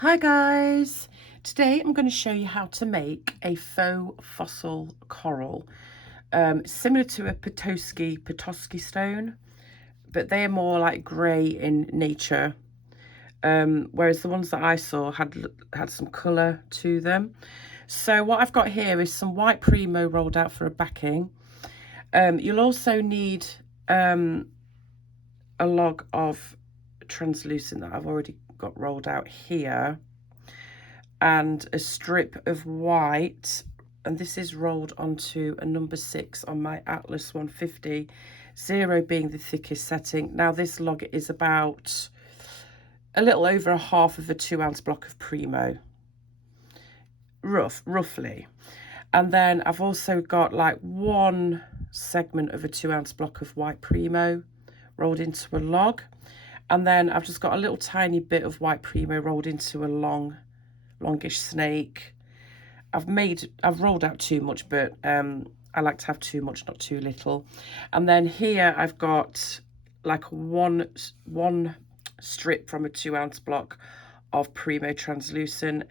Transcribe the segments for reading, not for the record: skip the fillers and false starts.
Hi guys! Today I'm going to show you how to make a faux fossil coral, similar to a Petoskey stone, but they're more like grey in nature, whereas the ones that I saw had some colour to them. So what I've got here is some white Premo rolled out for a backing. You'll also need a log of translucent that I've already got rolled out here, and a strip of white, and this is rolled onto a number 6 on my Atlas 150, 0 being the thickest setting. Now this log is about a little over a half of a 2-ounce block of Premo, roughly. And then I've also got like one segment of a 2-ounce block of white Premo rolled into a log, and then I've just got a little tiny bit of white Premo rolled into a longish snake. I've rolled out too much, but I like to have too much, not too little. And then here I've got like one strip from a 2-ounce block of Premo translucent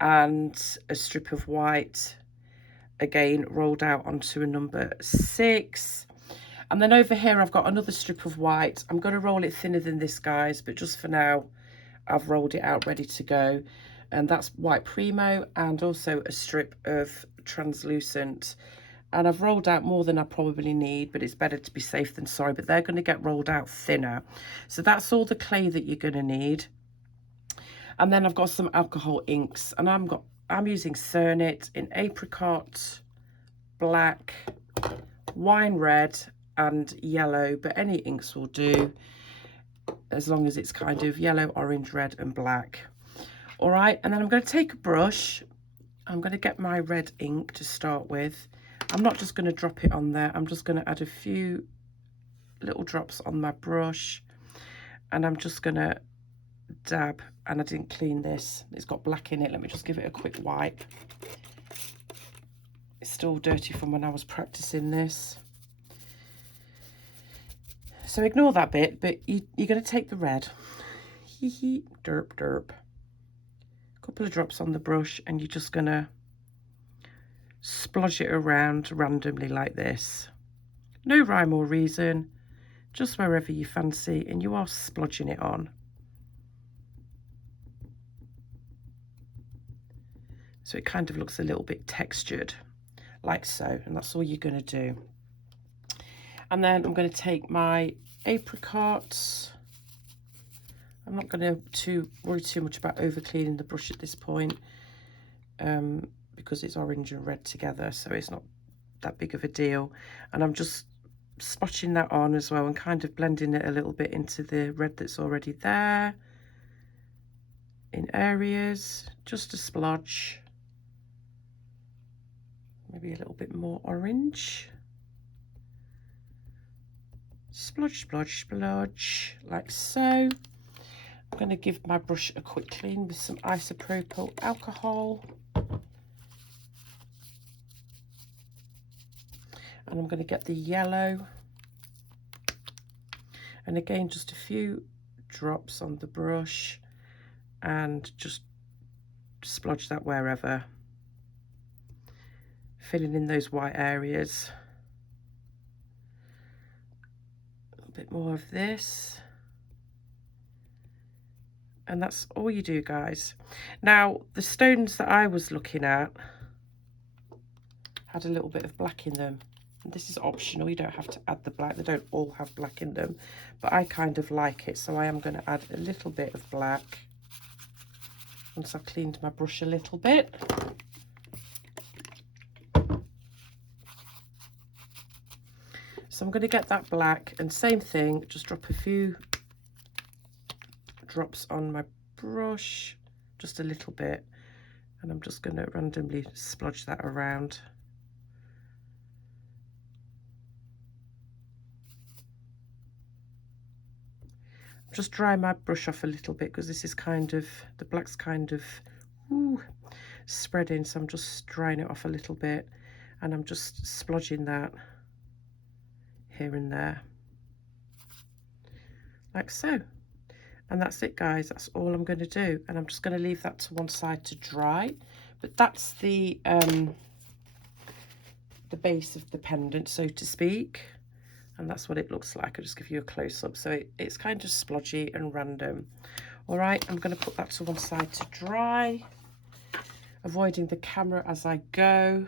and a strip of white, again rolled out onto a number 6. And then over here I've got another strip of white. I'm going to roll it thinner than this, guys, but just for now I've rolled it out ready to go. And that's white Premo and also a strip of translucent. And I've rolled out more than I probably need, but it's better to be safe than sorry. But they're going to get rolled out thinner. So that's all the clay that you're going to need. And then I've got some alcohol inks, and I'm using Cernit in apricot, black, wine red and yellow, but any inks will do as long as it's kind of yellow, orange, red and black. All right, and then I'm going to take a brush. I'm going to get my red ink to start with. I'm not just going to drop it on there. I'm just going to add a few little drops on my brush, and I'm just going to dab. And I didn't clean this. It's got black in it. Let me just give it a quick wipe. It's still dirty from when I was practicing this. So ignore that bit, but you're going to take the red. Derp, derp. Couple of drops on the brush, and you're just going to splodge it around randomly like this. No rhyme or reason, just wherever you fancy, and you are splodging it on. So it kind of looks a little bit textured, like so, and that's all you're going to do. And then I'm going to take my apricots. I'm not going to worry too much about over cleaning the brush at this point, because it's orange and red together, so it's not that big of a deal. And I'm just spotching that on as well and kind of blending it a little bit into the red that's already there in areas, just a splodge, maybe a little bit more orange. Splodge, splodge, splodge, like so. I'm going to give my brush a quick clean with some isopropyl alcohol. And I'm going to get the yellow. And again, just a few drops on the brush and just splodge that wherever. Filling in those white areas. A little bit more of this. And that's all you do, guys. Now, the stones that I was looking at had a little bit of black in them. And this is optional, you don't have to add the black. They don't all have black in them, but I kind of like it. So I am going to add a little bit of black once I've cleaned my brush a little bit. So I'm going to get that black, and same thing, just drop a few drops on my brush, just a little bit, and I'm just going to randomly splodge that around. Just dry my brush off a little bit because this is kind of, the black's kind of spreading, so I'm just drying it off a little bit, and I'm just splodging that here and there, like so. And that's it, guys. That's all I'm going to do. And I'm just going to leave that to one side to dry. But that's the base of the pendant, so to speak. And that's what it looks like. I'll just give you a close-up. So it's kind of splodgy and random. All right, I'm going to put that to one side to dry, avoiding the camera as I go.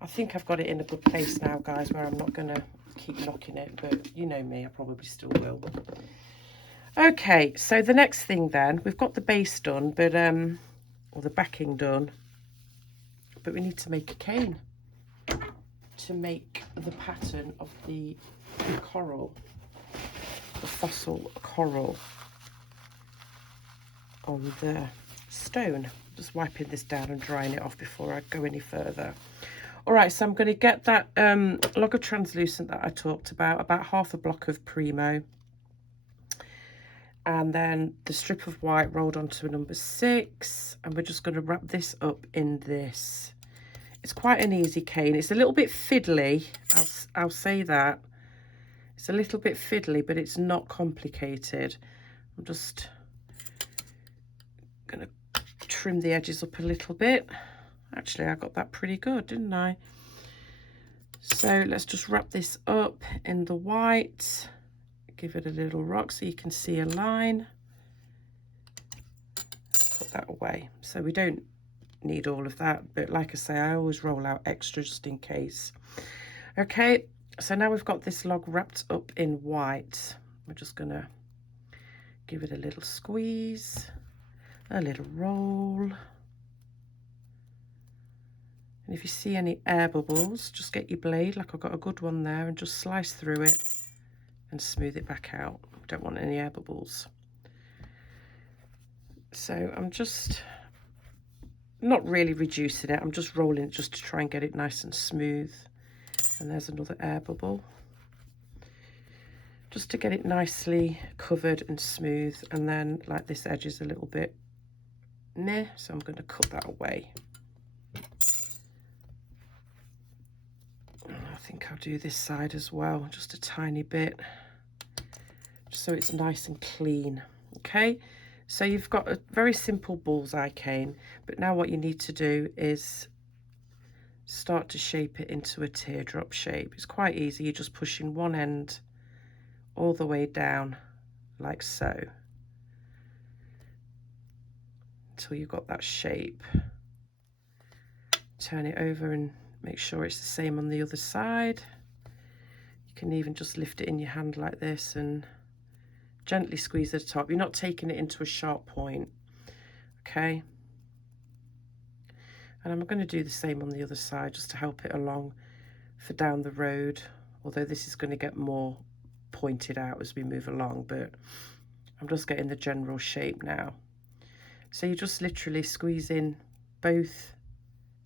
I think I've got it in a good place now, guys, where I'm not going to keep knocking it, but you know me, I probably still will. Okay, so the next thing then, we've got the base done, but or the backing done, but we need to make a cane to make the pattern of the coral, the fossil coral on the stone. Just wiping this down and drying it off before I go any further. All right, so I'm going to get that log of translucent that I talked about half a block of Premo, and then the strip of white rolled onto a number 6, and we're just going to wrap this up in this. It's quite an easy cane. It's a little bit fiddly, I'll say that. It's a little bit fiddly, but it's not complicated. I'm just going to trim the edges up a little bit. Actually, I got that pretty good, didn't I? So let's just wrap this up in the white. Give it a little rock so you can see a line. Put that away. So we don't need all of that, but like I say, I always roll out extra just in case. Okay, so now we've got this log wrapped up in white. We're just gonna give it a little squeeze, a little roll. And if you see any air bubbles, just get your blade, like I've got a good one there, and just slice through it and smooth it back out. We don't want any air bubbles. So I'm just not really reducing it, I'm just rolling it just to try and get it nice and smooth. And there's another air bubble. Just to get it nicely covered and smooth. And then like this edge is a little bit meh, so I'm going to cut that away. And I think I'll do this side as well, just a tiny bit, just so it's nice and clean. Okay. So you've got a very simple bullseye cane, but now what you need to do is start to shape it into a teardrop shape. It's quite easy. You're just pushing one end all the way down like so until you've got that shape. Turn it over and make sure it's the same on the other side. You can even just lift it in your hand like this and gently squeeze at the top. You're not taking it into a sharp point, okay? And I'm going to do the same on the other side just to help it along for down the road, although this is going to get more pointed out as we move along, but I'm just getting the general shape now. So you just literally squeeze in both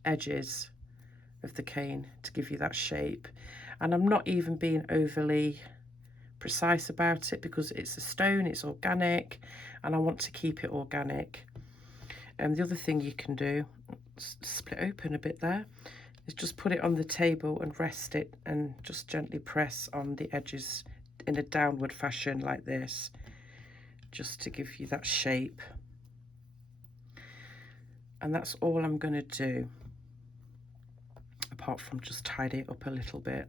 edges of the cane to give you that shape. And I'm not even being overly precise about it because it's a stone, it's organic, and I want to keep it organic. And the other thing you can do, split open a bit there, is just put it on the table and rest it and just gently press on the edges in a downward fashion like this, just to give you that shape. And that's all I'm going to do, apart from just tidy it up a little bit.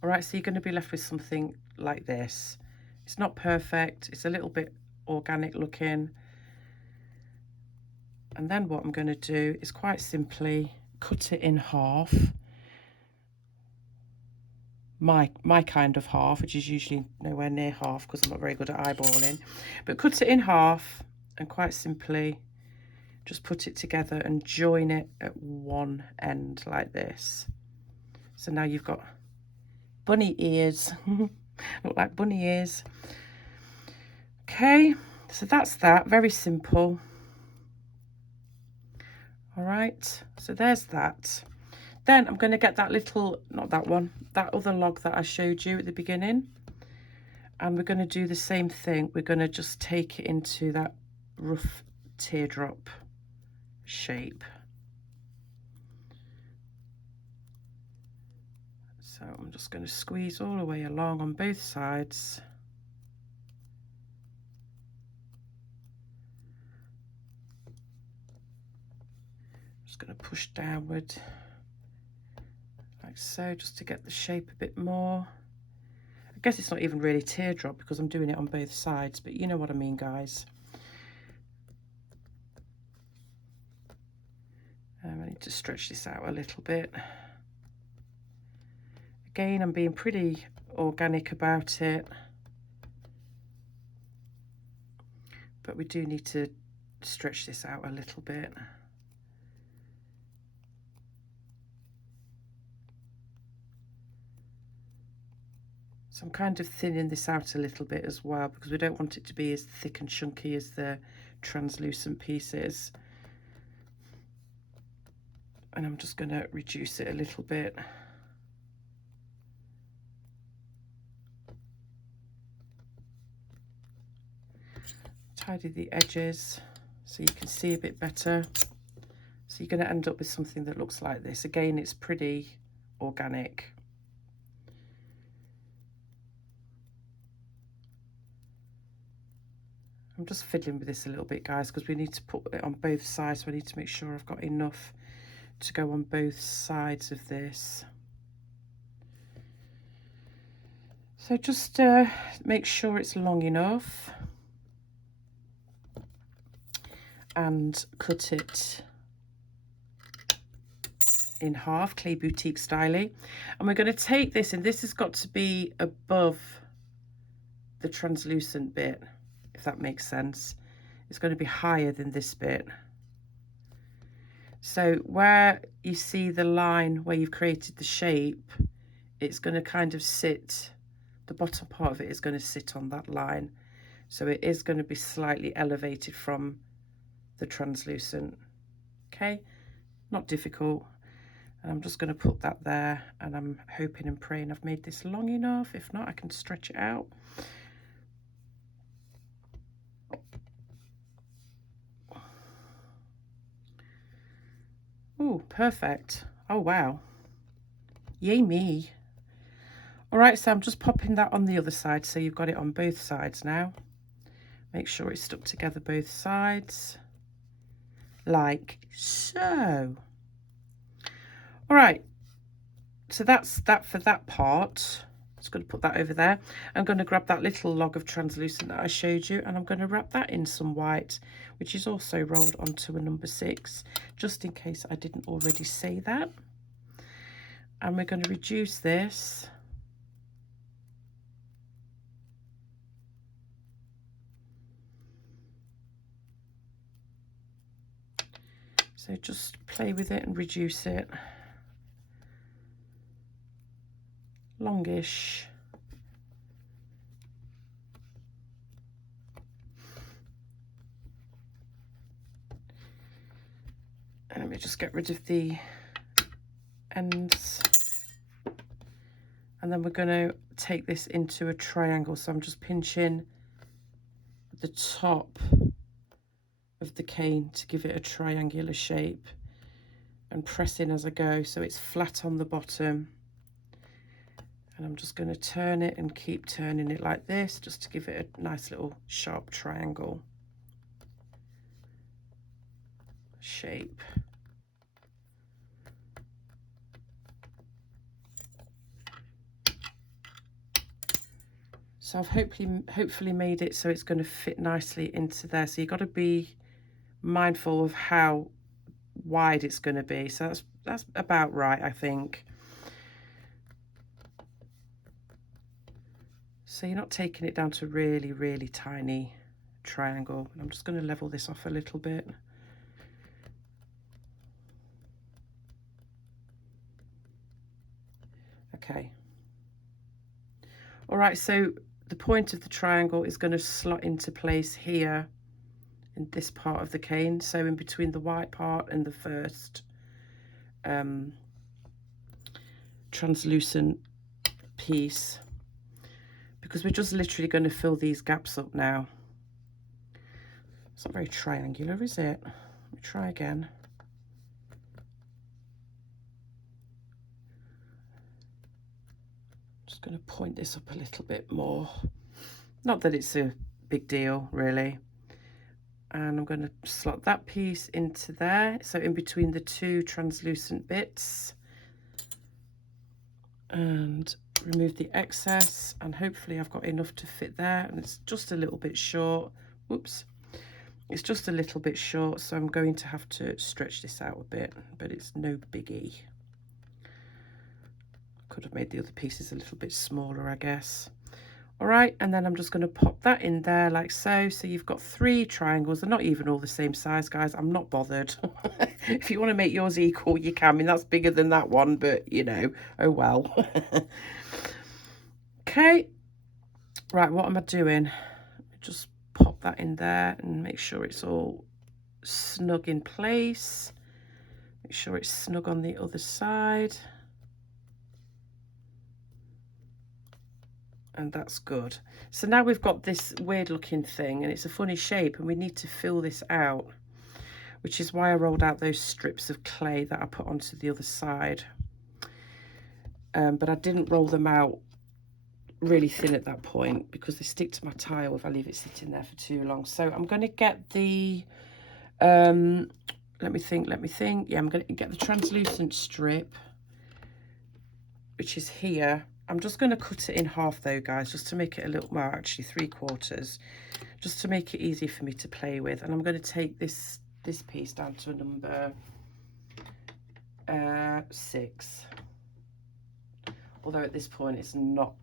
All right, so you're going to be left with something like this. It's not perfect, it's a little bit organic looking. And then what I'm going to do is quite simply cut it in half. My kind of half, which is usually nowhere near half because I'm not very good at eyeballing. But cut it in half and quite simply just put it together and join it at one end like this. So now you've got bunny ears. Look like bunny ears. Okay, so that's that. Very simple. All right, so there's that. Then I'm going to get that little, not that one, that other log that I showed you at the beginning. And we're going to do the same thing. We're going to just take it into that rough teardrop shape. So I'm just going to squeeze all the way along on both sides. Just going to push downward like so, just to get the shape a bit more. I guess it's not even really teardrop because I'm doing it on both sides, but you know what I mean, guys. I need to stretch this out a little bit. Again, I'm being pretty organic about it, but we do need to stretch this out a little bit. So I'm kind of thinning this out a little bit as well, because we don't want it to be as thick and chunky as the translucent pieces. And I'm just going to reduce it a little bit. Tidy the edges so you can see a bit better. So you're going to end up with something that looks like this. Again, it's pretty organic. I'm just fiddling with this a little bit, guys, because we need to put it on both sides. So I need to make sure I've got enough to go on both sides of this. So just make sure it's long enough and cut it in half, Clay Boutique styly. And we're going to take this, and this has got to be above the translucent bit, if that makes sense. It's going to be higher than this bit. So where you see the line where you've created the shape, it's going to kind of sit, the bottom part of it is going to sit on that line. So it is going to be slightly elevated from the translucent. Okay, not difficult. And I'm just going to put that there, and I'm hoping and praying I've made this long enough. If not, I can stretch it out. Oh, perfect. Oh, wow. Yay me. All right, so I'm just popping that on the other side, so you've got it on both sides now. Make sure it's stuck together both sides, like so. All right, so that's that for that part. Just going to put that over there. I'm going to grab that little log of translucent that I showed you, and I'm going to wrap that in some white, which is also rolled onto a number 6, just in case I didn't already say that. And we're going to reduce this. So just play with it and reduce it. Longish. And let me just get rid of the ends. And then we're going to take this into a triangle. So I'm just pinching the top of the cane to give it a triangular shape, and pressing as I go so it's flat on the bottom. And I'm just going to turn it and keep turning it like this, just to give it a nice little sharp triangle shape. So I've hopefully made it so it's going to fit nicely into there. So you've got to be mindful of how wide it's going to be. So that's about right, I think. So you're not taking it down to really, really tiny triangle. I'm just going to level this off a little bit. Okay. All right, so the point of the triangle is going to slot into place here in this part of the cane. So in between the white part and the first translucent piece, because we're just literally going to fill these gaps up now. It's not very triangular, is it? Let me try again. Just going to point this up a little bit more. Not that it's a big deal, really. And I'm going to slot that piece into there, so in between the two translucent bits, and remove the excess, and hopefully I've got enough to fit there, and it's just a little bit short. Whoops, it's just a little bit short, so I'm going to have to stretch this out a bit, but it's no biggie. Could have made the other pieces a little bit smaller, I guess. All right, and then I'm just going to pop that in there like so. So you've got 3 triangles. They're not even all the same size, guys. I'm not bothered. If you want to make yours equal, you can. I mean, that's bigger than that one, but, you know, oh well. Okay. Right, what am I doing? Just pop that in there and make sure it's all snug in place. Make sure it's snug on the other side. And that's good. So now we've got this weird looking thing, and it's a funny shape, and we need to fill this out, which is why I rolled out those strips of clay that I put onto the other side. But I didn't roll them out really thin at that point because they stick to my tile if I leave it sitting there for too long. So I'm going to get the, let me think. Yeah, I'm going to get the translucent strip, which is here. I'm just going to cut it in half though, guys, just to make it a little more, actually 3/4, just to make it easy for me to play with. And I'm going to take this piece down to a number 6. Although at this point it's not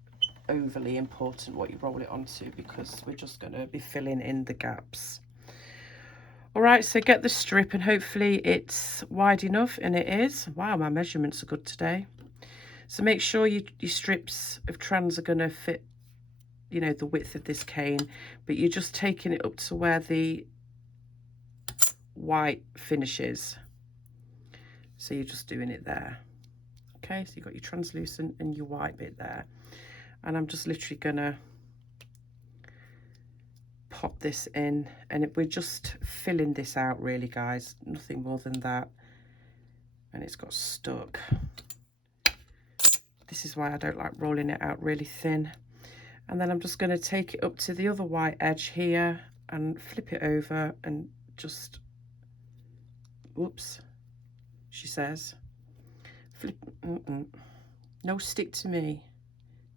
overly important what you roll it onto, because we're just going to be filling in the gaps. All right, so get the strip, and hopefully it's wide enough, and it is. Wow, my measurements are good today. So make sure your strips of trans are going to fit, you know, the width of this cane, but you're just taking it up to where the white finishes. So you're just doing it there. Okay, so you've got your translucent and your white bit there. And I'm just literally going to pop this in, and we're just filling this out really, guys, nothing more than that. And it's got stuck. This is why I don't like rolling it out really thin. And then I'm just going to take it up to the other white edge here and flip it over and just, whoops, she says, flip, no, stick to me,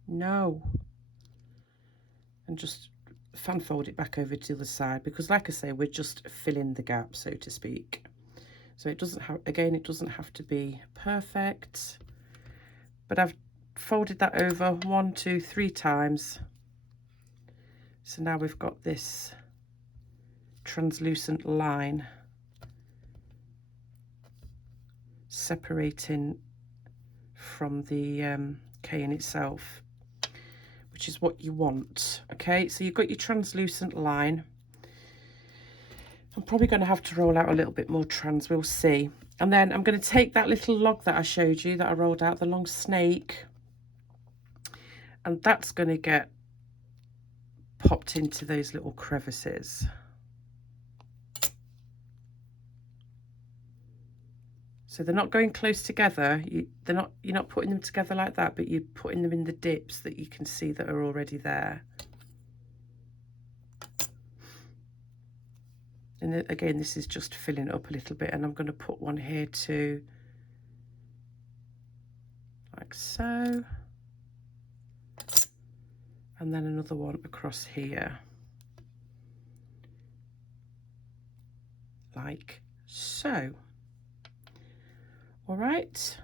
no. And just fan fold it back over to the side, because like I say, we're just filling the gap, so to speak. So it doesn't have, again, it doesn't have to be perfect. But I've folded that over 1, 2, 3 times. So now we've got this translucent line separating from the cane itself, which is what you want. Okay, so you've got your translucent line. I'm probably going to have to roll out a little bit more trans, we'll see. And then I'm going to take that little log that I showed you that I rolled out, the long snake, and that's going to get popped into those little crevices. So they're not going close together. You're not putting them together like that, but you're putting them in the dips that you can see that are already there. And again, this is just filling it up a little bit, and I'm going to put one here too, like so. And then another one across here, like so. All right.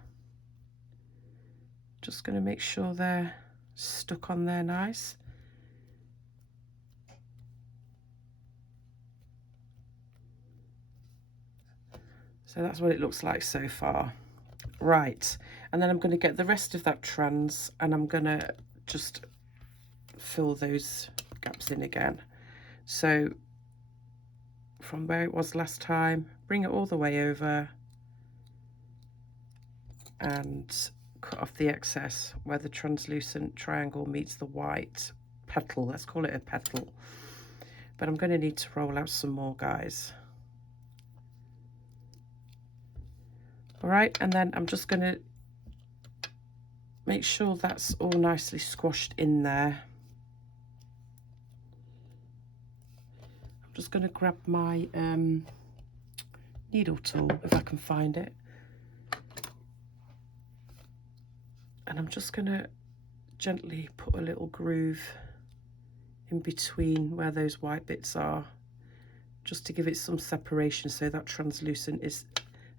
Just going to make sure they're stuck on there nice. So that's what it looks like so far. Right, and then I'm going to get the rest of that trans, and I'm going to just fill those gaps in again. So from where it was last time, bring it all the way over and cut off the excess where the translucent triangle meets the white petal. Let's call it a petal. But I'm going to need to roll out some more, guys. All right, and then I'm just going to make sure that's all nicely squashed in there. I'm just going to grab my needle tool if I can find it, and I'm just going to gently put a little groove in between where those white bits are, just to give it some separation, so that translucent is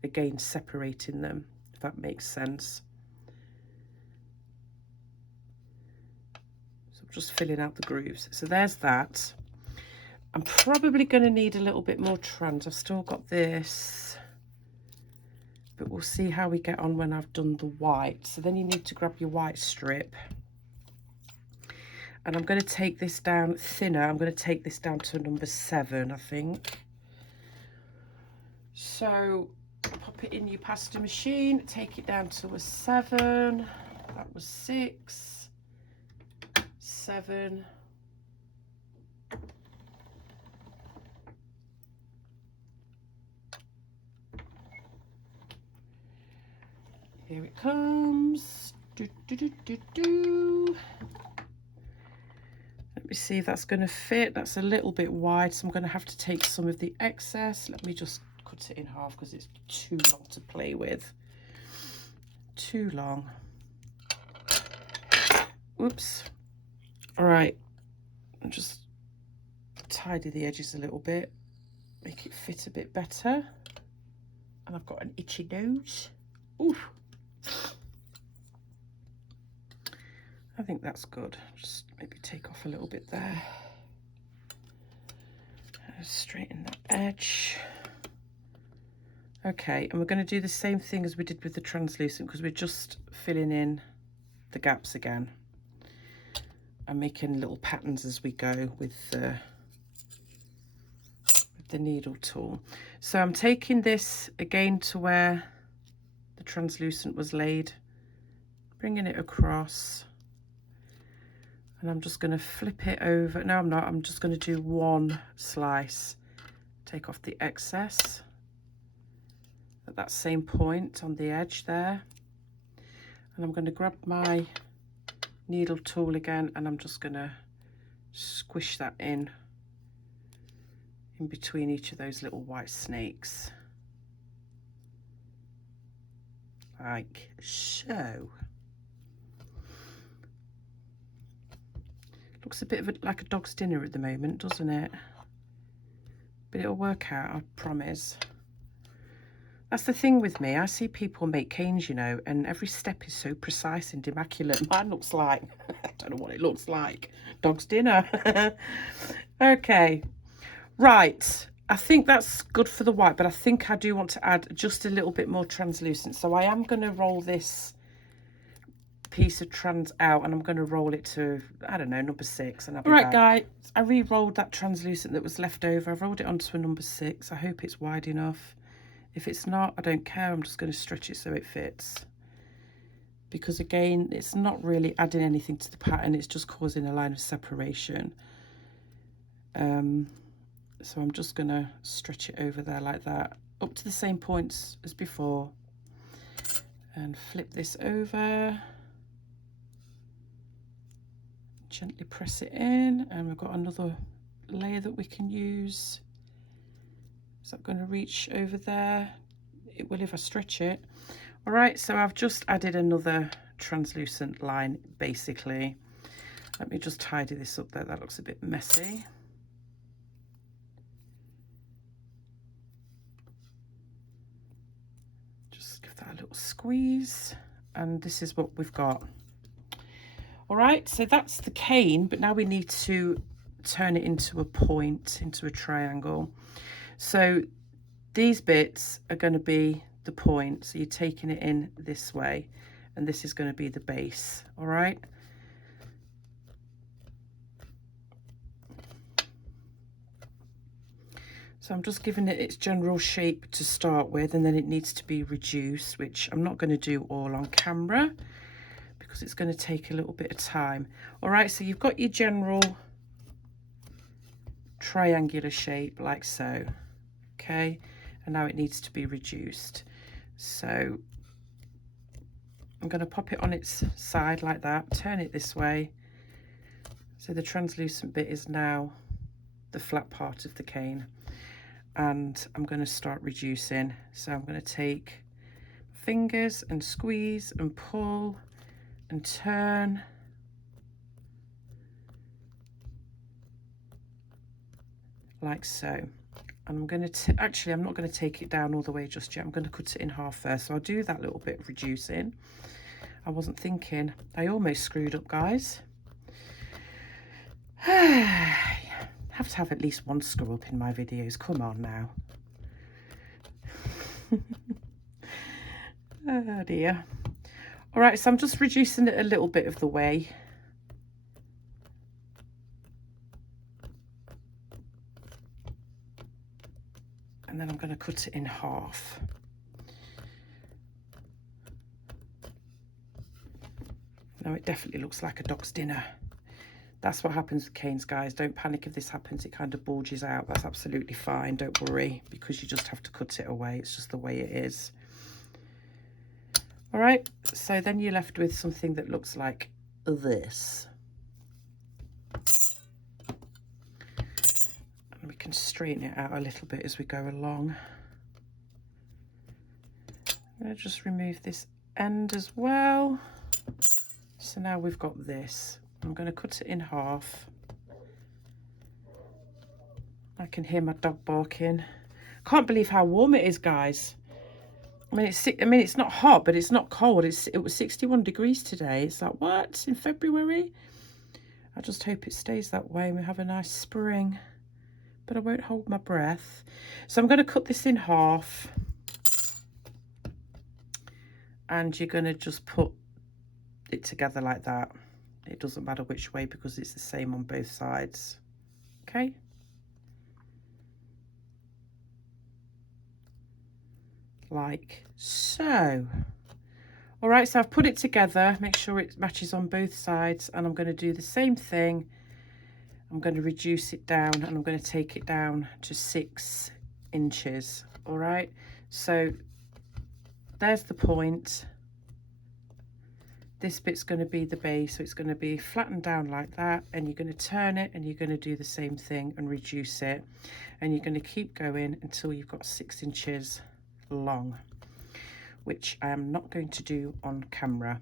again separating them, if that makes sense. So I'm just filling out the grooves. So there's that. I'm probably going to need a little bit more trans. I've still got this, but we'll see how we get on when I've done the white. So then you need to grab your white strip, and I'm going to take this down thinner. I'm going to take this down to number 7, I think. So pop it in your pasta machine, take it down to a 7. That was 6, 7. Here it comes. Do, do, do, do, do. Let me see if that's going to fit. That's a little bit wide, so I'm going to have to take some of the excess. Let me just cut it in half because it's too long to play with. Too long. Oops. All right. I'll just tidy the edges a little bit, make it fit a bit better. And I've got an itchy nose. Oof. I think that's good. Just maybe take off a little bit there. Straighten that edge. Okay, and we're going to do the same thing as we did with the translucent, because we're just filling in the gaps again and making little patterns as we go with the needle tool. So I'm taking this again to where the translucent was laid, bringing it across, and I'm just going to flip it over. No, I'm not. I'm just going to do one slice, take off the excess at that same point on the edge there, and I'm going to grab my needle tool again, and I'm just going to squish that in between each of those little white snakes, like so. Looks a bit of like a dog's dinner at the moment, doesn't it? But it'll work out, I promise. That's the thing with me. I see people make canes, you know, and every step is so precise and immaculate. Mine looks like, I don't know what it looks like. Dog's dinner. Okay. Right. I think that's good for the white, but I think I do want to add just a little bit more translucent. So I am going to roll this piece of trans out, and I'm going to roll it to, I don't know, number 6. And I'll be back. All right, guys, I re-rolled that translucent that was left over. I've rolled it onto a number 6. I hope it's wide enough. If it's not, I don't care. I'm just going to stretch it so it fits. Because again, it's not really adding anything to the pattern. It's just causing a line of separation. So I'm just going to stretch it over there like that, up to the same points as before. And flip this over. Gently press it in, and we've got another layer that we can use. Is that going to reach over there? It will if I stretch it. All right, so I've just added another translucent line, basically. Let me just tidy this up there. That looks a bit messy. Just give that a little squeeze, and this is what we've got. All right, so that's the cane, but now we need to turn it into a point, into a triangle. So these bits are going to be the point. So you're taking it in this way, and this is going to be the base. All right. So I'm just giving it its general shape to start with, and then it needs to be reduced, which I'm not going to do all on camera because it's going to take a little bit of time. All right, so you've got your general triangular shape like so. Okay, and now it needs to be reduced. So I'm going to pop it on its side like that, turn it this way. So the translucent bit is now the flat part of the cane. And I'm going to start reducing. So I'm going to take fingers and squeeze and pull and turn. Like so. And I'm going to, actually I'm not going to take it down all the way just yet. I'm going to cut it in half first. So I'll do that little bit of reducing. I wasn't thinking. I almost screwed up, guys. Have to have at least one screw up in my videos. Come on now. Oh dear. All right, so I'm just reducing it a little bit of the way. And then I'm going to cut it in half. Now it definitely looks like a dog's dinner. That's what happens with canes, guys. Don't panic if this happens. It kind of bulges out. That's absolutely fine. Don't worry, because you just have to cut it away. It's just the way it is. All right, so then you're left with something that looks like this. And we can straighten it out a little bit as we go along. I'm going to just remove this end as well. So now we've got this. I'm going to cut it in half. I can hear my dog barking. Can't believe how warm it is, guys. I mean, it's not hot, but it's not cold. It was 61 degrees today. It's like, what? In February? I just hope it stays that way and we have a nice spring. But I won't hold my breath. So I'm going to cut this in half. And you're going to just put it together like that. It doesn't matter which way because it's the same on both sides. Okay? Like so. All right, so I've put it together. Make sure it matches on both sides. And I'm going to do the same thing. I'm going to reduce it down and I'm going to take it down to 6 inches. All right, so there's the point. This bit's going to be the base, so it's going to be flattened down like that, and you're going to turn it and you're going to do the same thing and reduce it, and you're going to keep going until you've got 6 inches long, which I am not going to do on camera.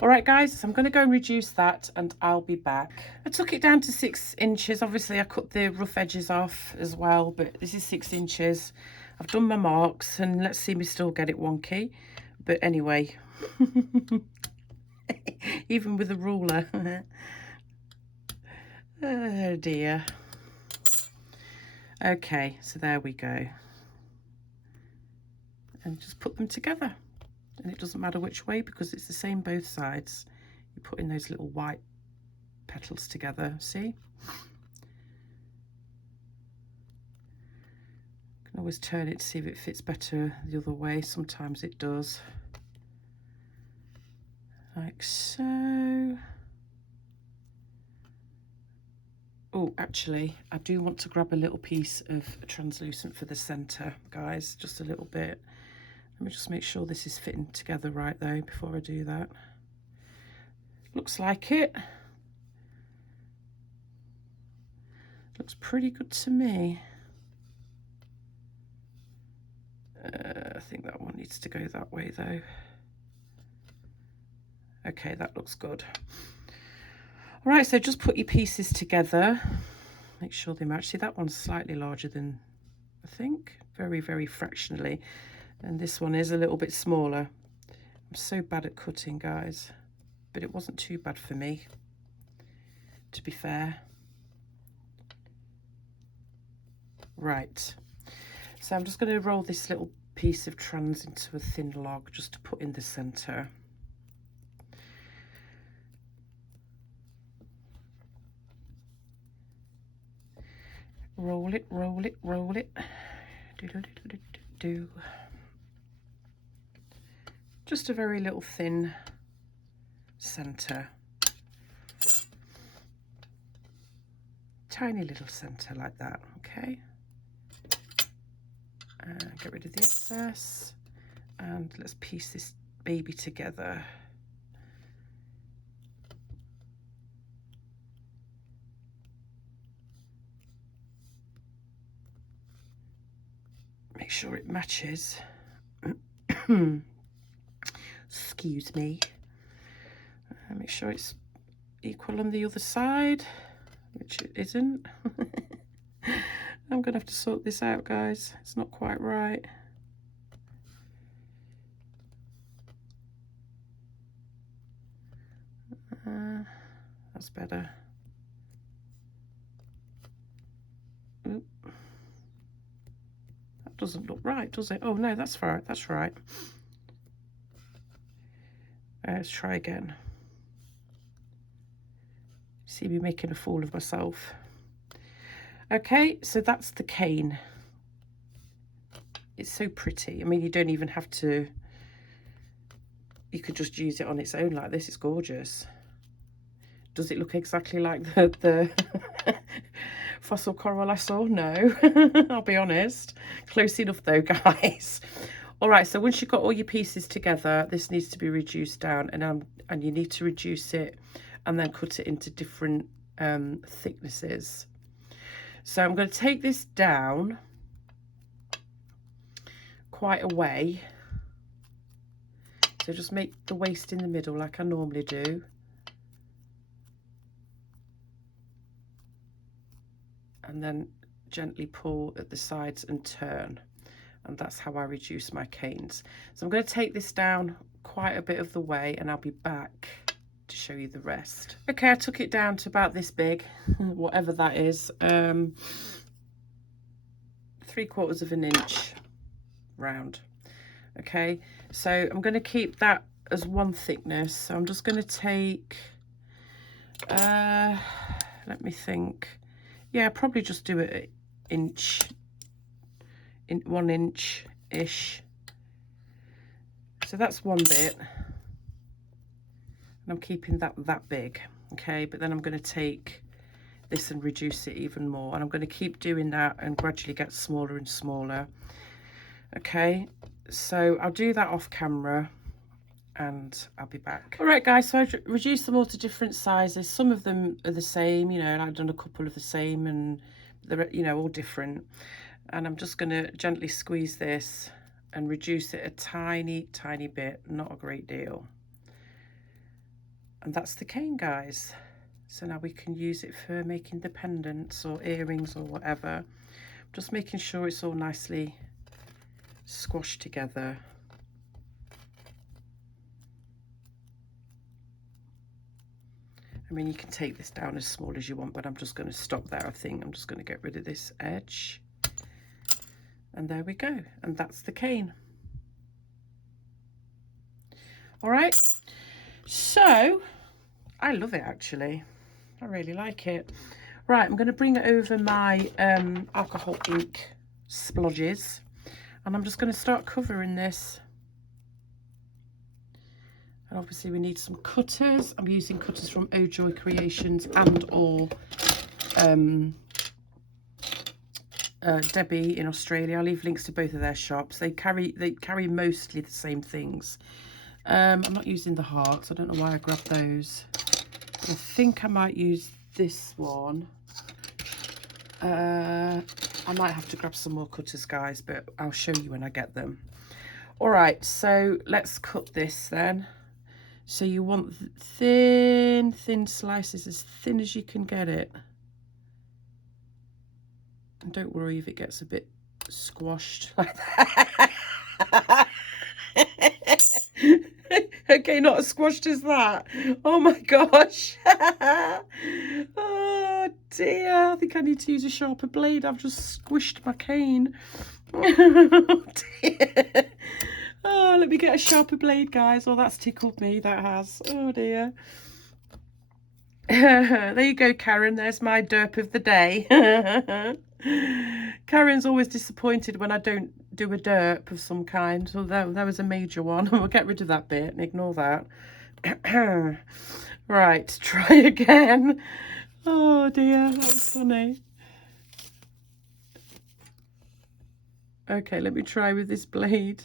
All right, guys, so I'm going to go and reduce that and I'll be back. I took it down to 6 inches. Obviously, I cut the rough edges off as well, but this is 6 inches. I've done my marks and let's see me still get it wonky. But anyway, even with a ruler. Oh dear. Okay, so there we go. And just put them together. And it doesn't matter which way because it's the same both sides. You're putting those little white petals together, see? You can always turn it to see if it fits better the other way. Sometimes it does. Like so. Oh, actually, I do want to grab a little piece of translucent for the centre, guys, just a little bit. Let me just make sure this is fitting together right though before I do that. Looks like it. Looks pretty good to me. I think that one needs to go that way though. Okay, that looks good. All right, so just put your pieces together. Make sure they match. See, that one's slightly larger than I think, very, very fractionally. And this one is a little bit smaller. I'm so bad at cutting, guys, but it wasn't too bad for me, to be fair. Right, so I'm just going to roll this little piece of trans into a thin log just to put in the centre. Roll it, roll it, roll it. Do. Just a very little thin centre. Tiny little centre like that, okay? Get rid of the excess. And let's piece this baby together. make sure it matches. Excuse me. Make sure it's equal on the other side, which it isn't. I'm gonna have to sort this out, guys. It's not quite right. That's better. Oop. That doesn't look right, does it? Oh no, that's right. That's right. Let's try again. See me making a fool of myself. Okay, so that's the cane. It's so pretty. I mean, you don't even have to, you could just use it on its own like this. It's gorgeous. Does it look exactly like the fossil coral I saw? No, I'll be honest. Close enough though, guys. All right, so once you've got all your pieces together, this needs to be reduced down, and you need to reduce it and then cut it into different thicknesses. So I'm going to take this down quite a way. So just make the waist in the middle like I normally do. And then gently pull at the sides and turn. And that's how I reduce my canes. So I'm going to take this down quite a bit of the way, and I'll be back to show you the rest. Okay, I took it down to about this big, whatever that is, 3/4 of an inch round. Okay, so I'm going to keep that as one thickness. So I'm just going to take, let me think. Yeah, probably just do it an inch, in 1 inch-ish. So that's one bit. And I'm keeping that big, okay? But then I'm going to take this and reduce it even more. And I'm going to keep doing that and gradually get smaller and smaller. Okay, so I'll do that off camera and I'll be back. All right, guys, so I've reduced them all to different sizes. Some of them are the same, you know, and I've done a couple of the same, and they're, you know, all different. And I'm just going to gently squeeze this and reduce it a tiny, tiny bit, not a great deal. And that's the cane, guys. So now we can use it for making the pendants or earrings or whatever. Just making sure it's all nicely squashed together. I mean, you can take this down as small as you want, but I'm just going to stop there, I think. I'm just going to get rid of this edge. And there we go. And that's the cane. All right. So, I love it, actually. I really like it. Right, I'm going to bring it over my alcohol ink splodges. And I'm just going to start covering this. And obviously we need some cutters. I'm using cutters from Oh Joy Creations and or Debbie in Australia. I'll leave links to both of their shops. They carry mostly the same things. I'm not using the hearts. I don't know why I grabbed those. I think I might use this one. I might have to grab some more cutters, guys, but I'll show you when I get them. All right, so let's cut this then. So you want thin slices, as thin as you can get it. And don't worry if it gets a bit squashed like that. Okay, not as squashed as that. Oh my gosh. Oh dear, I think I need to use a sharper blade. I've just squished my cane. Oh dear. Oh, let me get a sharper blade, guys. Oh, that's tickled me, that has. Oh dear. There you go, Karen. There's my derp of the day. Karen's always disappointed when I don't do a derp of some kind. So that was a major one. We'll get rid of that bit and ignore that. Right, try again. Oh dear, that was funny. Okay, let me try with this blade.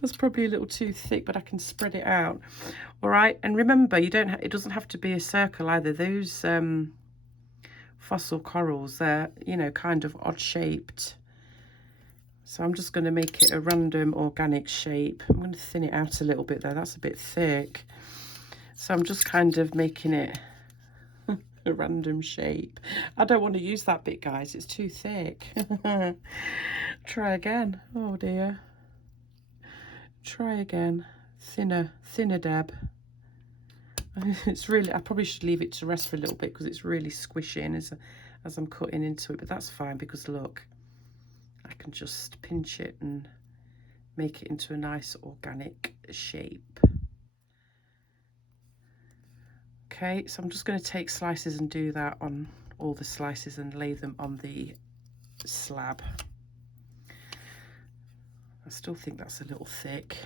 That's probably a little too thick, but I can spread it out. All right, and remember, it doesn't have to be a circle either. Those fossil corals, they're, you know, kind of odd shaped. So I'm just going to make it a random organic shape. I'm going to thin it out a little bit though, that's a bit thick. So I'm just kind of making it a random shape. I don't want to use that bit, guys, it's too thick. Try again. Oh dear. Try again. Thinner, Deb. It's really, I probably should leave it to rest for a little bit because it's really squishing as I'm cutting into it, but that's fine because look, I can just pinch it and make it into a nice organic shape. Okay, so I'm just going to take slices and do that on all the slices and lay them on the slab. I still think that's a little thick.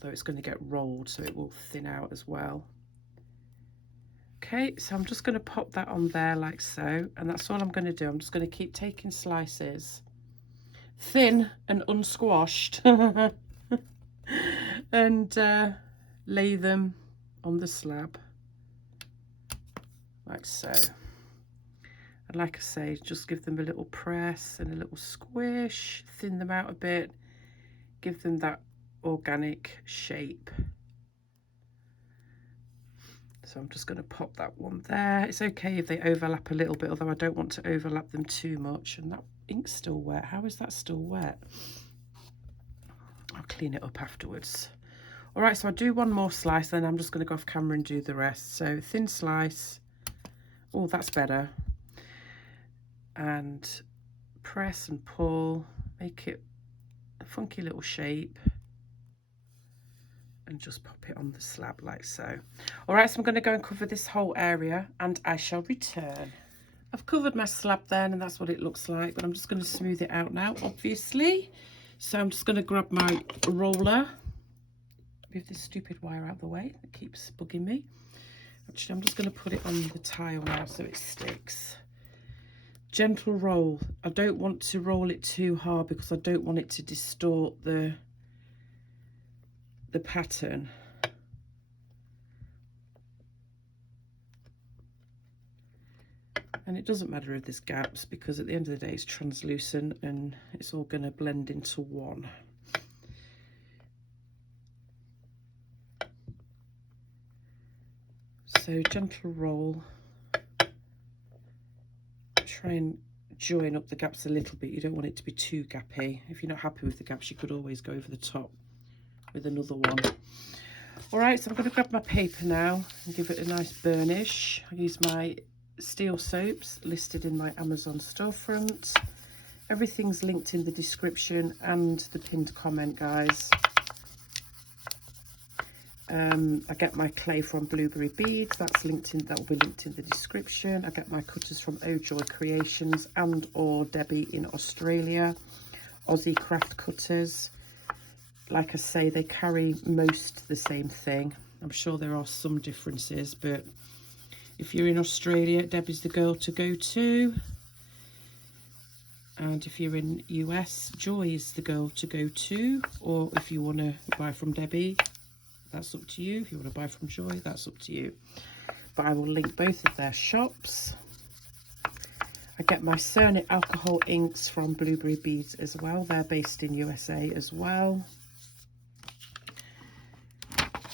Though it's going to get rolled, so it will thin out as well. Okay, so I'm just going to pop that on there like so, and that's all I'm going to do. I'm just going to keep taking slices, thin and unsquashed, and lay them on the slab like so. And like I say, just give them a little press and a little squish, thin them out a bit, give them that organic shape. So I'm just going to pop that one there. It's okay if they overlap a little bit, although I don't want to overlap them too much. And that ink's still wet. How is that still wet? I'll clean it up afterwards. All right, so I'll do one more slice, then I'm just going to go off camera and do the rest. So thin slice. Oh, that's better. And press and pull, make it a funky little shape. And just pop it on the slab like so. All right, so I'm going to go and cover this whole area and I shall return. I've covered my slab then and that's what it looks like, but I'm just going to smooth it out now, obviously. So I'm just going to grab my roller, move this stupid wire out of the way that keeps bugging me. Actually, I'm just going to put it on the tile now so it sticks. Gentle roll. I don't want to roll it too hard because I don't want it to distort the pattern. And it doesn't matter if there's gaps because at the end of the day it's translucent and it's all going to blend into one. So gentle roll. Try and join up the gaps a little bit. You don't want it to be too gappy. If you're not happy with the gaps, you could always go over the top with another one. All right, so I'm going to grab my paper now and give it a nice burnish. I use my steel soaps listed in my Amazon storefront. Everything's linked in the description and the pinned comment, guys. I get my clay from Blueberry Beads. That will be linked in the description. I get my cutters from Oh Joy Creations and or Debbie in Australia. Aussie craft cutters. Like I say, they carry most the same thing. I'm sure there are some differences, but if you're in Australia, Debbie's the girl to go to. And if you're in US, Joy is the girl to go to. Or if you want to buy from Debbie, that's up to you. If you want to buy from Joy, that's up to you. But I will link both of their shops. I get my Cernit alcohol inks from Blueberry Beads as well. They're based in USA as well.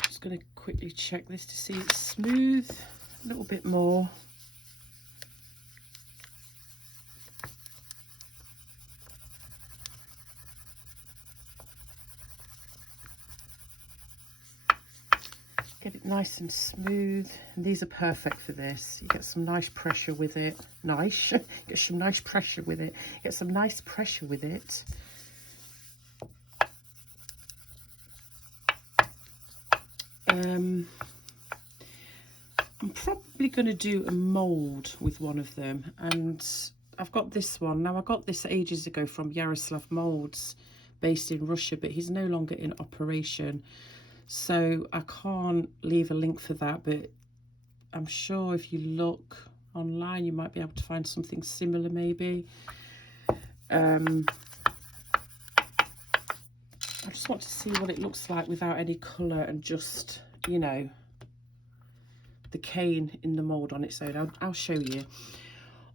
Just going to quickly check this to see it's smooth. A little bit more. Get it nice and smooth. And these are perfect for this. You get some nice pressure with it. Nice. Get some nice pressure with it. Get some nice pressure with it. I'm probably going to do a mould with one of them, and I've got this one. Now, I got this ages ago from Yaroslav Molds, based in Russia, but he's no longer in operation, so I can't leave a link for that, but I'm sure if you look online you might be able to find something similar maybe. I just want to see what it looks like without any colour and just, you know, the cane in the mould on its own. I'll show you.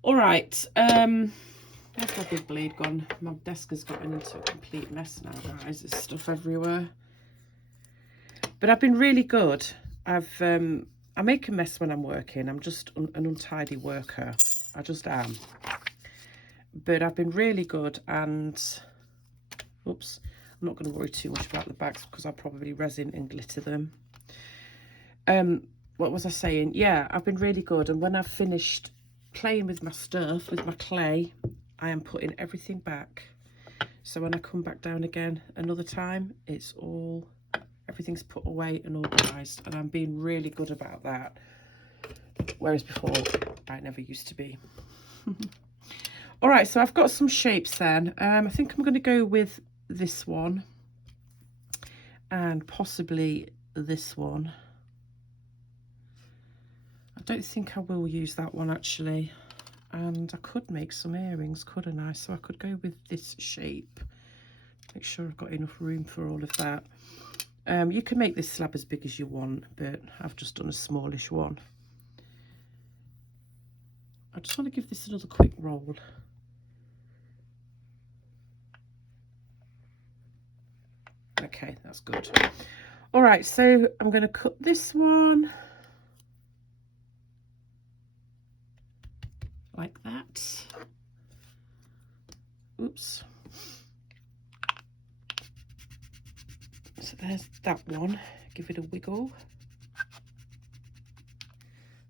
All right, there's my big blade gone. My desk has gotten into a complete mess now, guys. There's stuff everywhere. But I've been really good. I make a mess when I'm working. I'm just an untidy worker. I just am. But I've been really good, and oops, I'm not going to worry too much about the bags because I'll probably resin and glitter them. What was I saying? Yeah, I've been really good, and when I've finished playing with my stuff, with my clay, I am putting everything back. So when I come back down again another time, it's all, everything's put away and organised, and I'm being really good about that. Whereas before, I never used to be. All right, so I've got some shapes then. I think I'm going to go with this one and possibly this one. I don't think I will use that one actually. And I could make some earrings, couldn't I? So I could go with this shape. Make sure I've got enough room for all of that. You can make this slab as big as you want, but I've just done a smallish one. I just want to give this another quick roll. Okay, that's good. All right, so I'm going to cut this one like that. Oops. So there's that one. Give it a wiggle.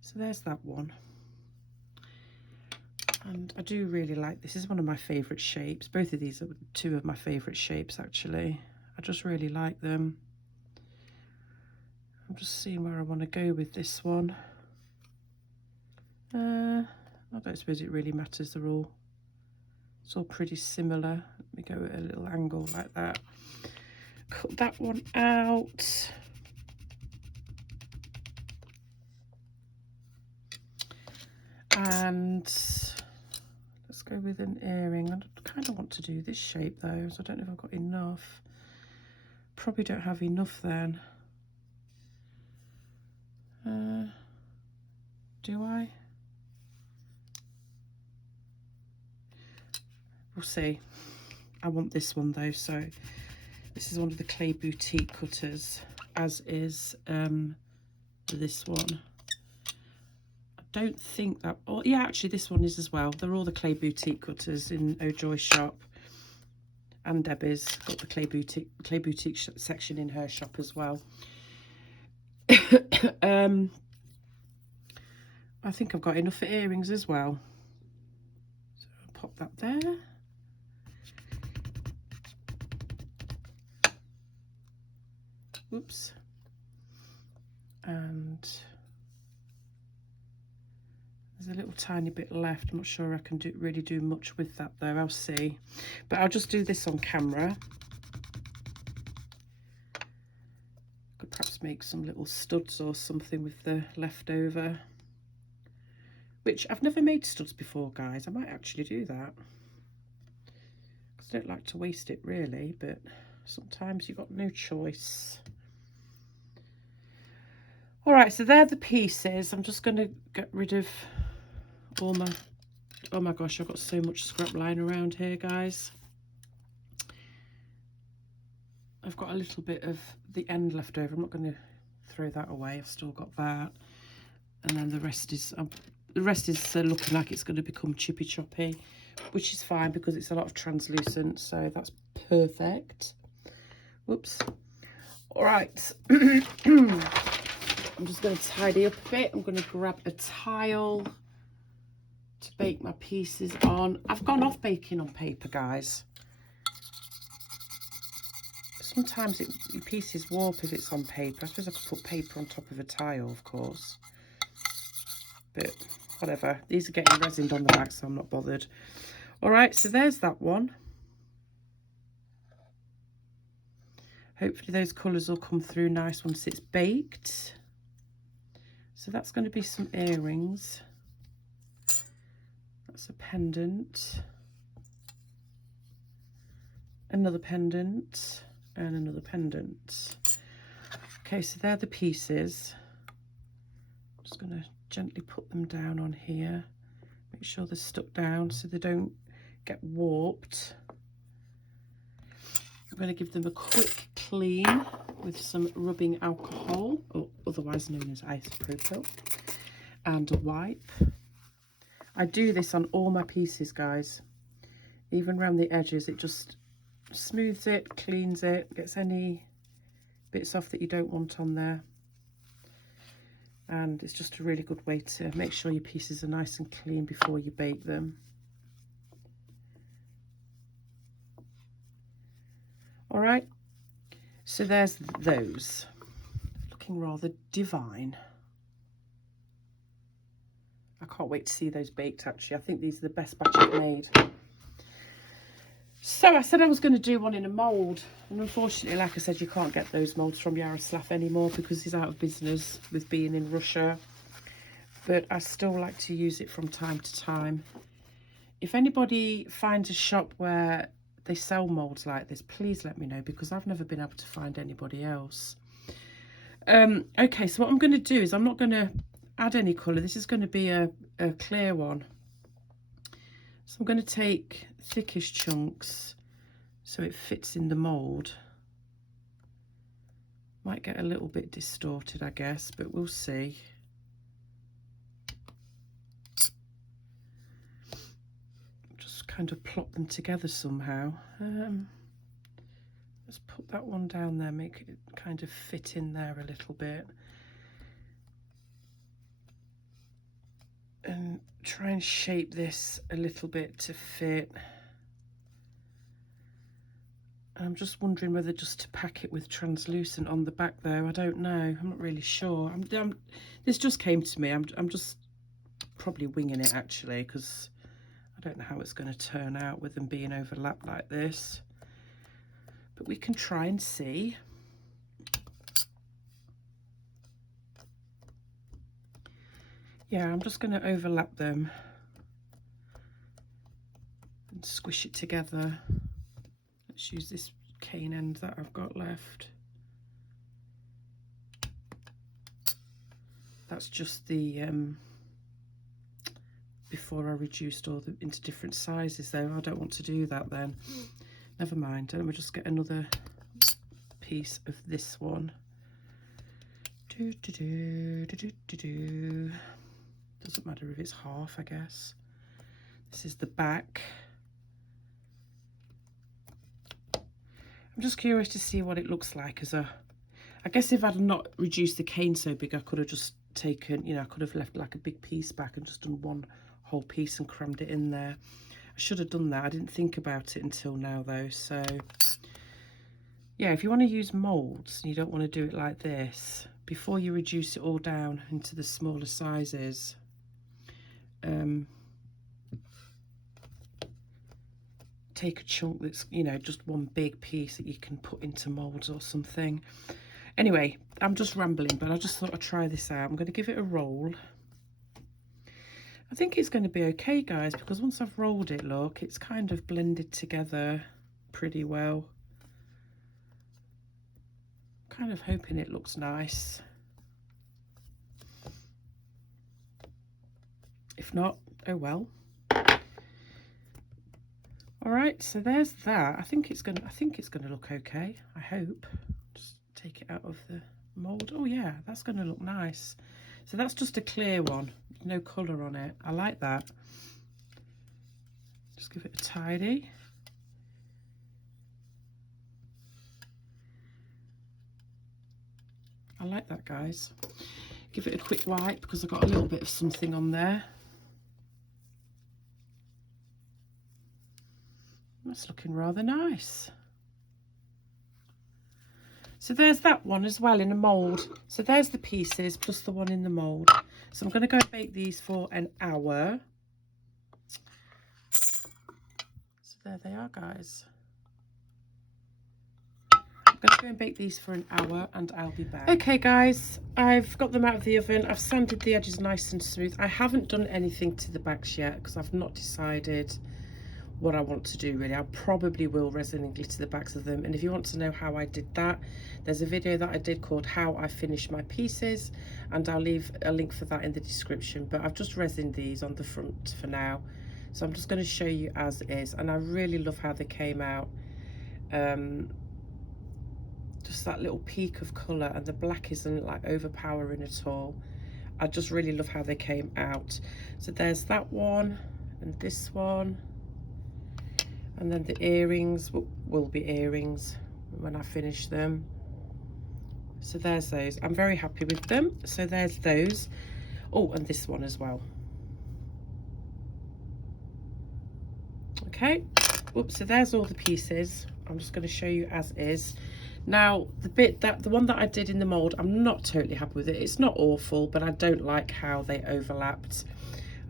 So there's that one. And I do really like this. This is one of my favourite shapes. Both of these are two of my favourite shapes actually. I just really like them. I'm just seeing where I want to go with this one. I don't suppose it really matters. It's all pretty similar. Let me go at a little angle like that. Cut that one out. And let's go with an earring. I kind of want to do this shape though, so I don't know if I've got enough. Probably don't have enough then. Do I? We'll see. I want this one though, so this is one of the Clay Boutique cutters, as is this one. I don't think that, oh yeah, actually this one is as well. They're all the Clay Boutique cutters in O'Joy's shop, and Debbie's got the Clay Boutique section in her shop as well. I think I've got enough for earrings as well. So I'll pop that there. Oops. And there's a little tiny bit left. I'm not sure I can really do much with that though. I'll see. But I'll just do this on camera. Could perhaps make some little studs or something with the leftover. Which I've never made studs before, guys. I might actually do that. Because I don't like to waste it really, but sometimes you've got no choice. All right, so they're the pieces. I'm just going to get rid of all my, oh my gosh, I've got so much scrap lying around here, guys. I've got a little bit of the end left over. I'm not going to throw that away. I've still got that. And then the rest is looking like it's going to become chippy choppy, which is fine because it's a lot of translucent, so that's perfect. Whoops. All right. I'm just going to tidy up a bit. I'm going to grab a tile to bake my pieces on. I've gone off baking on paper, guys. Sometimes your pieces warp if it's on paper. I suppose I could put paper on top of a tile, of course. But whatever. These are getting resined on the back, so I'm not bothered. All right, so there's that one. Hopefully those colours will come through nice once it's baked. So that's going to be some earrings. That's a pendant. Another pendant. And another pendant. Okay, so they're the pieces. I'm just going to gently put them down on here. Make sure they're stuck down so they don't get warped. I'm going to give them a quick clean with some rubbing alcohol, or otherwise known as Apricot, and a wipe. I do this on all my pieces, guys. Even around the edges, it just smooths it, cleans it, gets any bits off that you don't want on there. And it's just a really good way to make sure your pieces are nice and clean before you bake them. All right, so there's those, looking rather divine. I can't wait to see those baked, actually. I think these are the best batch I've made. So I said I was going to do one in a mould, and unfortunately, like I said, you can't get those moulds from Slab anymore because he's out of business with being in Russia. But I still like to use it from time to time. If anybody finds a shop where they sell moulds like this, please let me know, because I've never been able to find anybody else. Okay, so what I'm going to do is I'm not going to add any colour. This is going to be a clear one. So I'm going to take thickish chunks so it fits in the mould. Might get a little bit distorted, I guess, but we'll see. Just kind of plop them together somehow. Let's put that one down there, make it kind of fit in there a little bit. And try and shape this a little bit to fit. I'm just wondering whether just to pack it with translucent on the back though. I don't know. I'm not really sure. This just came to me. I'm just probably winging it actually, because I don't know how it's going to turn out with them being overlapped like this. But we can try and see. Yeah, I'm just going to overlap them and squish it together. Let's use this cane end that I've got left. That's just the before I reduced all into different sizes though. I don't want to do that then. Never mind. Let me just get another piece of this one. Doesn't matter if it's half, I guess. This is the back. I'm just curious to see what it looks like as a... I guess if I'd not reduced the cane so big, I could have just taken, you know, I could have left like a big piece back and just done one whole piece and crammed it in there. I should have done that. I didn't think about it until now though. So yeah, if you want to use moulds and you don't want to do it like this, before you reduce it all down into the smaller sizes, take a chunk that's, you know, just one big piece that you can put into moulds or something. Anyway, I'm just rambling, but I just thought I'd try this out. I'm going to give it a roll. I think it's going to be okay, guys, because once I've rolled it, look, it's kind of blended together pretty well. Kind of hoping it looks nice. If not, oh well. All right, so there's that. I think it's gonna look okay. I hope. Just take it out of the mold. Oh yeah, that's gonna look nice. So that's just a clear one, no colour on it. I like that. Just give it a tidy. I like that, guys. Give it a quick wipe because I got a little bit of something on there. That's looking rather nice. So there's that one as well in a mould. So there's the pieces plus the one in the mould. So I'm going to go and bake these for an hour. So there they are, guys. I'm going to go and bake these for an hour and I'll be back. Okay, guys, I've got them out of the oven. I've sanded the edges nice and smooth. I haven't done anything to the backs yet because I've not decided what I want to do really. I probably will resin and glitter the backs of them, and if you want to know how I did that, there's a video that I did called How I Finish My Pieces, and I'll leave a link for that in the description. But I've just resined these on the front for now, so I'm just going to show you as is, and I really love how they came out. Just that little peak of colour, and the black isn't like overpowering at all. I just really love how they came out. So there's that one and this one. And then the earrings will be earrings when I finish them. So there's those. I'm very happy with them. So there's those. Oh, and this one as well. Okay. Oops, so there's all the pieces. I'm just going to show you as is. Now, the one that I did in the mould, I'm not totally happy with it. It's not awful, but I don't like how they overlapped.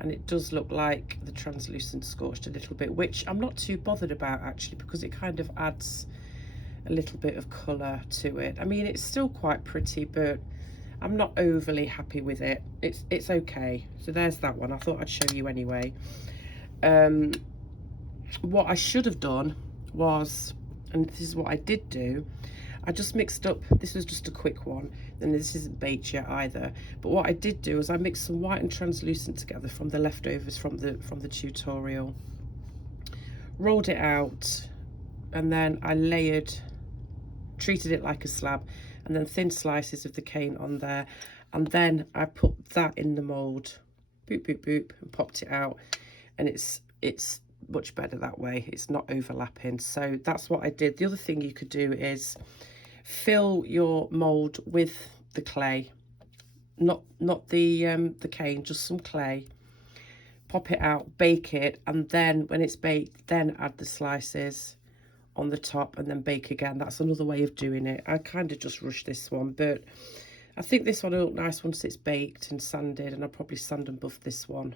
And it does look like the translucent scorched a little bit, which I'm not too bothered about actually, because it kind of adds a little bit of colour to it. I mean, it's still quite pretty, but I'm not overly happy with it. It's okay. So there's that one. I thought I'd show you anyway. What I should have done was, and this is what I did do, I just mixed up, this was just a quick one, and this isn't baked yet either, but what I did do is I mixed some white and translucent together from the leftovers from the tutorial, rolled it out, and then I treated it like a slab, and then thin slices of the cane on there, and then I put that in the mould, boop boop boop, and popped it out, and it's much better that way. It's not overlapping. So that's what I did. The other thing you could do is fill your mould with the clay, not the cane, just some clay. Pop it out, bake it, and then when it's baked, then add the slices on the top and then bake again. That's another way of doing it. I kind of just rushed this one, but I think this one will look nice once it's baked and sanded, and I'll probably sand and buff this one.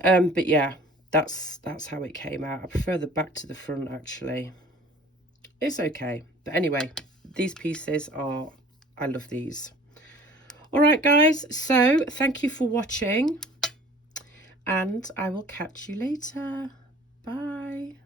But yeah, that's how it came out. I prefer the back to the front actually. It's okay, but anyway, these pieces are, I love these. All right guys, so thank you for watching, and I will catch you later. Bye.